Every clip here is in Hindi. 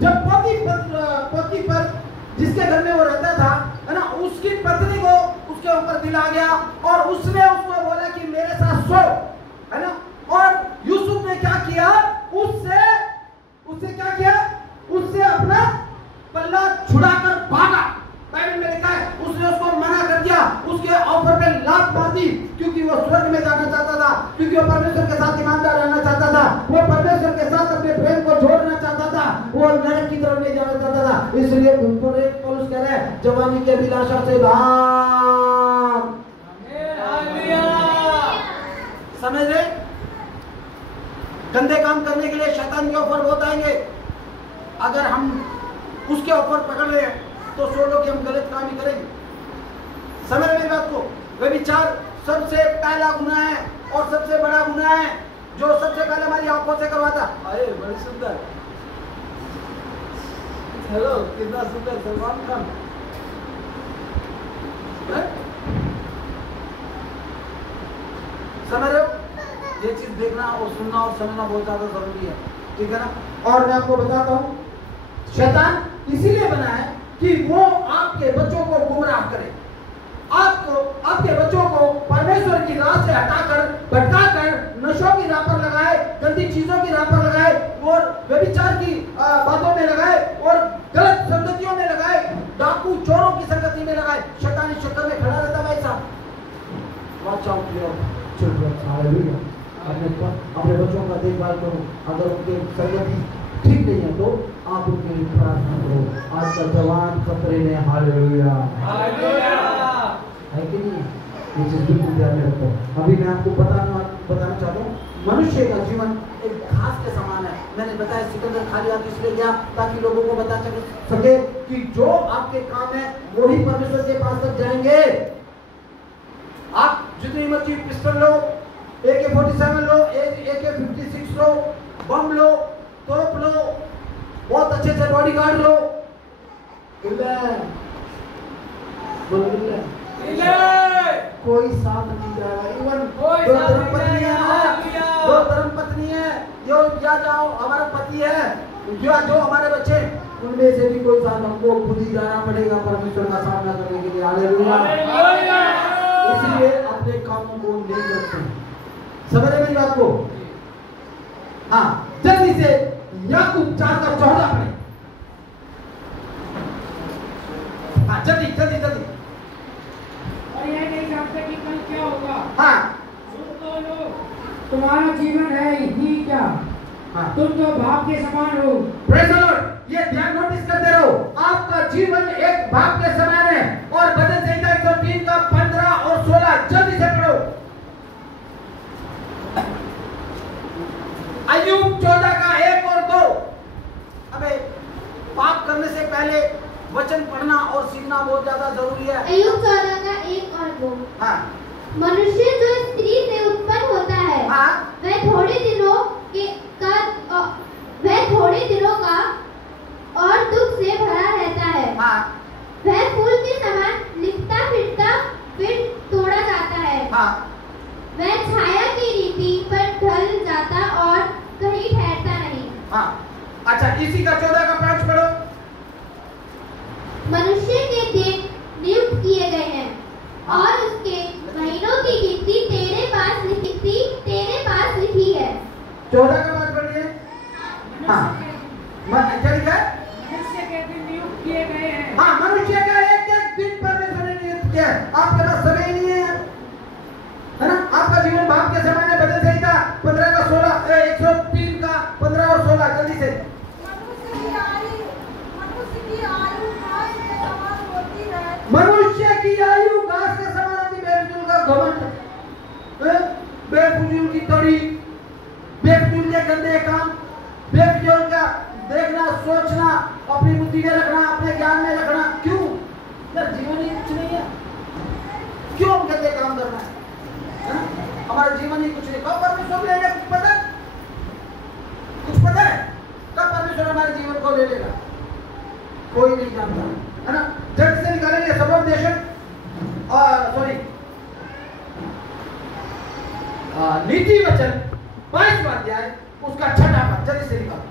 जब पोती पर जिसके घर में वो रहता था, है ना, उसकी पत्नी को उसके ऊपर दिल आ गया और उसने उसको बोला कि मेरे साथ सो, है ना। और यूसुफ ने क्या किया, उससे क्या किया, उससे अपना पल्ला छुड़ाकर भागा। बाइबल में लिखा है उसने उसको मना कर दिया, उसके ऑफर पे लात मार दी, क्योंकि वो स्वर्ग में जाना चाहता था, क्योंकि वो परमेश्वर के साथ ईमानदार रहना चाहता था, वो परमेश्वर के साथ अपने प्रेम को जोड़ना चाहता था, वो नरक की तरफ नहीं जाना चाहता था। इसलिए पौलुस कह रहे हैं जवानी की अभिलाषा से भाग। समझ रहे? गंदे काम करने के लिए शैतान के ऑफर बहुत आएंगे। अगर हम उसके ऑफर पकड़ ले तो सोचो कि हम गलत काम ही करेंगे। समझ रहे मेरी बात को? व्यभिचार सबसे पहला गुनाह है और सबसे बड़ा गुनाह है, जो सबसे पहले हमारी आंखों से करवाता। अरे बड़ी सुंदर, हेलो, कितना सुंदर सलमान खान। समझ रहे हो? ये चीज देखना और सुनना और समझना बहुत ज्यादा जरूरी है, ठीक है ना। और मैं आपको बताता हूँ, शैतान इसीलिए बना है कि वो आपके बच्चों को गुमराह करे, आपके बच्चों को परमेश्वर की राह से हटाकर भटकाकर नशों की राह पर लगाए, गंदी चीजों की राह पर लगाए और व्यभिचार की बातों में लगाए और गलत संगतियों में लगाए, डाकू चोरों की संगति में लगाए। शैतान इस चक्कर में खड़ा रहता भाई साहब। Watch out children, hallelujah. अपने बच्चों का देखभाल करो, अगर उनके संगति ठीक नहीं है तो आप उनके लिए प्रार्थना करो। आजकल जवान खतरे में, हालेलुया, है कि नहीं? ये चीज बिल्कुल ध्यान में रखो। अभी मैं आपको बताना चाहता हूँ, मनुष्य का जीवन एक घास के समान है। मैंने बताया सिकंदर खाली हाथ इसलिए गया ताकि लोगों को बता सके कि जो आपके काम है वही परमेश्वर के पास तक जाएंगे। आप जितनी मर्जी पिस्टल लो, AK-47 लो, AK-56 लो, बम लो, तोप लो, बहुत अच्छे से बॉडीगार्ड लो, कोई साथ नहीं जाएगा। इवन दो धर्म पत्नी है, जाओ हमारा पति है, जो हमारे बच्चे, उनमें से भी कोई साथ हमको खुद ही जाना पड़ेगा परमेश्वर का सामना करने के लिए। हालेलुया। इसलिए अपने कामों को नहीं रखते। समझ रहे मेरी बात को? हाँ, जल्दी से याकूब 4:14 पढ़े। हाँ, जल्दी। और यह नहीं जानते कि कल क्या होगा। हाँ, सुन तो लो, तुम्हारा जीवन है ही क्या। हाँ, तुम तो भाप के समान हो। Praise the Lord. ये ध्यान नोटिस करते रहो, आपका जीवन एक भाप के समान है। और भजन संहिता 103 का 15 और 16 जल्दी से पढ़ो। अय्यूब 14 का 1 और 2। अबे पाप करने से पहले वचन पढ़ना और सीखना बहुत ज्यादा जरूरी है। अय्यूब 14 का 1 और 2। हाँ, मनुष्य जो स्त्री से उत्पन्न होता है, हाँ, वह थोड़े दिनों का और दुख से भरा रहता है। हाँ, वह फूल के समान लिपटा फिरता फिर तोड़ा जाता है। हाँ, वह छाया की रीति पर ढल जाता और कहीं ठहरता नहीं। हाँ। अच्छा, इसी का 14 का 5 पढ़ो। मनुष्य के दिन नियुक्त किए गए हैं, हाँ, और उसके महीनों की गिनती तेरे पास लिखी है। 14 का 5 पढ़िए। हाँ, क्या लिखा है? मनुष्य के दिन नियुक्त किए गए हैं। हाँ, मनुष्य का एक दिन परमेश्वर ने नियुक्त किया है। आपके पास समय नहीं है ना? आपका जीवन भाप के समान है। भजन संहिता 15 का 16, 103 का 15 और 16 जल्दी से। मनुष्य की आयु घास के समान होती है। मनुष्य की आयु घास के समान होती है। बेफजूल का घमंड, बेफजूल की तड़ी, बेफजूल के गंदे काम, बेफजूल का देखना, सोचना, अपनी बुद्धि में रखना, अपने ज्ञान में रखना। क्यों यार? जीवन ही कुछ नहीं है, क्यों हम गंदे काम करना है? हमारा जीवन ही कुछ नहीं। कब परमेश्वर ले लेगा? कुछ पता है कब परमेश्वर हमारे जीवन को ले लेगा? कोई नहीं जानता, है ना? जल्द से निकालेंगे सबोपदेशन और नीति वचन 22वां अध्याय उसका 6वां पद जल्दी से निकालो।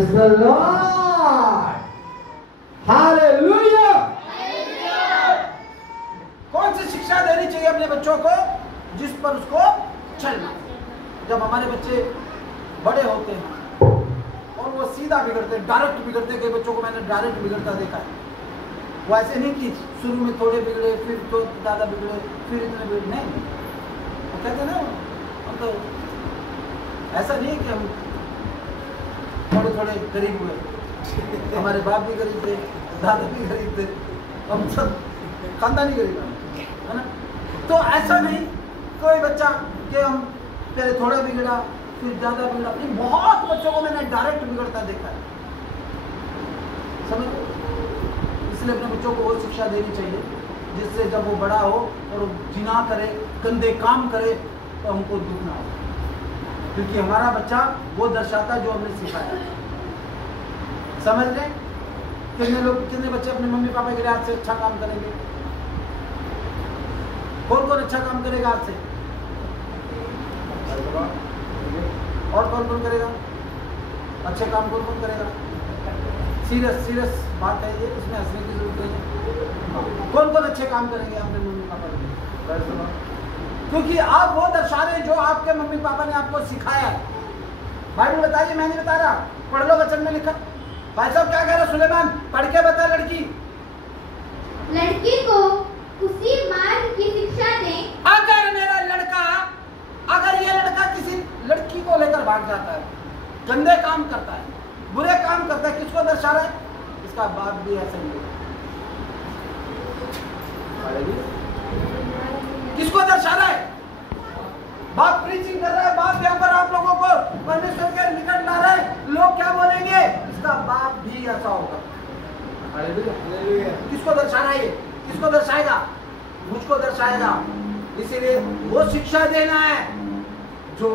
Praise the Lord. Hallelujah. कौन सी शिक्षा देनी चाहिए अपने बच्चों को? जिस पर उसको चलना। जब हमारे बच्चे बड़े होते हैं और वो सीधा बिगड़ते हैं, डायरेक्ट बिगड़ते हैं। कई बच्चों को मैंने डायरेक्ट बिगड़ता देखा है। वो ऐसे नहीं कि शुरू में थोड़े बिगड़े, फिर तो ज़्यादा बिगड़े, फिर इतने बिगड़े नहीं। वो कहते ना, हम तो ऐसा नहीं कि हम थोड़े थोड़े गरीब हुए। हमारे बाप भी गरीब थे, दादा भी गरीब थे, हम सब खानदानी गरीब है ना। तो ऐसा नहीं कोई बच्चा कि हम पहले थोड़ा बिगड़ा फिर ज़्यादा बिगड़ा। नहीं, बहुत बच्चों को मैंने डायरेक्ट बिगड़ता देखा है, समझ। इसलिए अपने बच्चों को वो शिक्षा देनी चाहिए जिससे जब वो बड़ा हो और जिना करे, गंदे काम करे, तो हमको दुख ना हो, क्योंकि हमारा बच्चा वो दर्शाता है जो हमने सिखाया। समझ लें? कितने बच्चे अपने मम्मी पापा के लिए आज से अच्छा काम करेंगे? कौन कौन अच्छा काम करेगा आज से? और कौन कौन करेगा अच्छे काम? कौन कौन करेगा? सीरियस बात है ये, इसमें हंसने की जरूरत नहीं है। कौन कौन अच्छे काम करेंगे अपने मम्मी पापा के लिए? क्योंकि आप वो दर्शा रहे जो आपके मम्मी पापा ने आपको सिखाया है। बाइबल बताइए, मैं नहीं बता रहा, पढ़ लो, वचन में लिखा। भाई साहब क्या कह रहे सुलेमान? पढ़ के बता। लड़की को उसी मार्ग की शिक्षा दें। अगर मेरा लड़का, अगर ये लड़का किसी लड़की को लेकर भाग जाता है, गंदे काम करता है, बुरे काम करता है, किसको दर्शा रहा है? इसका बाप भी ऐसा ही है। किसको दर्शा रहा है? बाप प्रीचिंग कर रहा है, बाप यहाँ पर आप लोगों को परमेश्वर के निकट ला रहा है, लोग क्या बोलेंगे? इसका बाप भी ऐसा होगा। किसको दर्शा रहा है? किसको दर्शाएगा? मुझको दर्शाएगा। इसीलिए वो शिक्षा देना है जो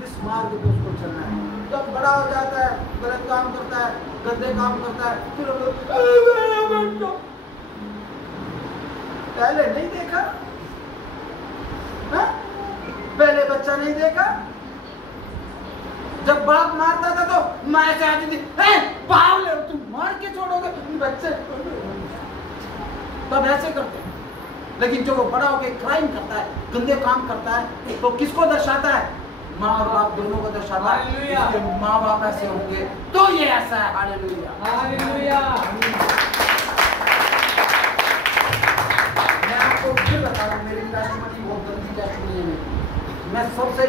जिस मार्ग पे उसको चलना है। जब बड़ा हो जाता है, गलत काम करता है, गंदे काम करता है, फिर पहले नहीं देखा हा? पहले बच्चा नहीं देखा, जब बाप मारता था तो माँ से आती थी, पागल तुम मार के छोड़ोगे बच्चे, तब ऐसे करते हैं। लेकिन जो वो बड़ा होकर क्राइम करता है, गंदे काम करता है, तो किसको दर्शाता है? माँ और बाप दोनों को दर्शाता है। माँ बाप ऐसे होंगे तो ये ऐसा है। Hallelujah, hallelujah. मैं आपको फिर बता रहा हूँ, मेरी टेस्टिमनी बहुत गंदी टेस्टिमनी है। मैं सबसे